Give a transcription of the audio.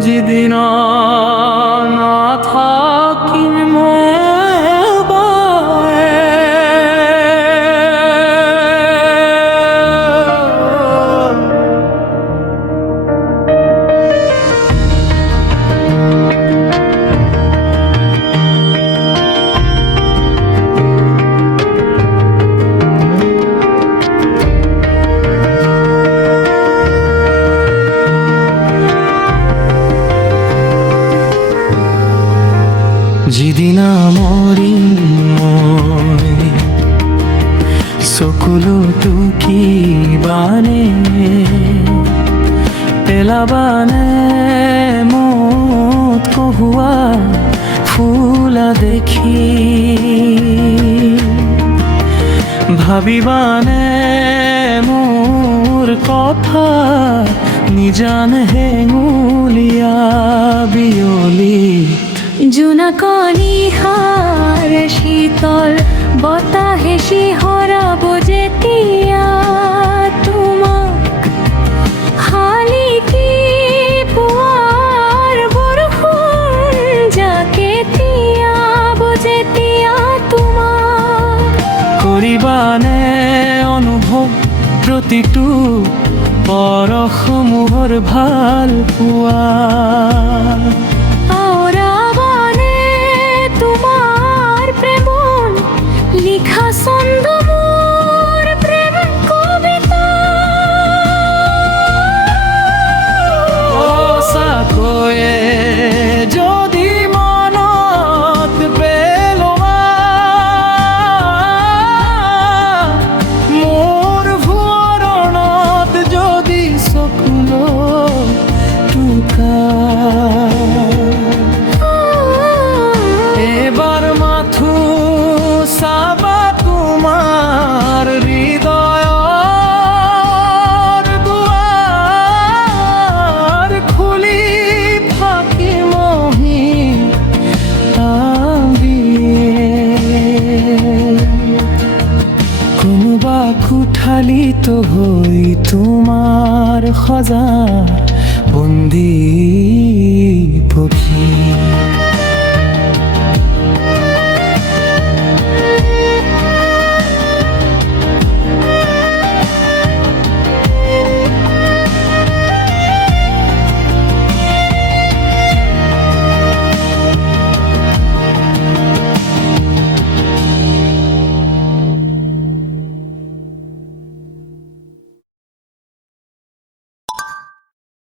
যেদিন না থাকিম যেদিন মৰিম মই চকুলো টুকি বানে পেলাবানে মত কহুৱা ফুলা দেখি ভাবিবানে মোৰ কথা নিজান হেঙুলীয়া বিয়লি জোনাকনিহাৰ শীতল বতাহে শিহৰাব যেতিয়া তোমাক শালিকি পুৱাৰ বৰষুণ জাকে তিয়াব যেতিয়া তোমাক কৰিবানে অনুভৱ প্ৰতিটো পৰসমূহৰ ভাল পোৱা লিখা ছন্দ মোৰ প্ৰেম কবিতা সঁচাকৈয়ে যদি মনত পেলোৱা মোৰ ভুৱৰণত যদি চকুলো টুকা এবাৰ মাথো চাবা তোমাৰ হৃদয়ৰ দুৱাৰ খুলি ফাঁকি মহি কোনোবা কোঠালিত হৈ তোমাৰ সজা বন্দী পক্ষী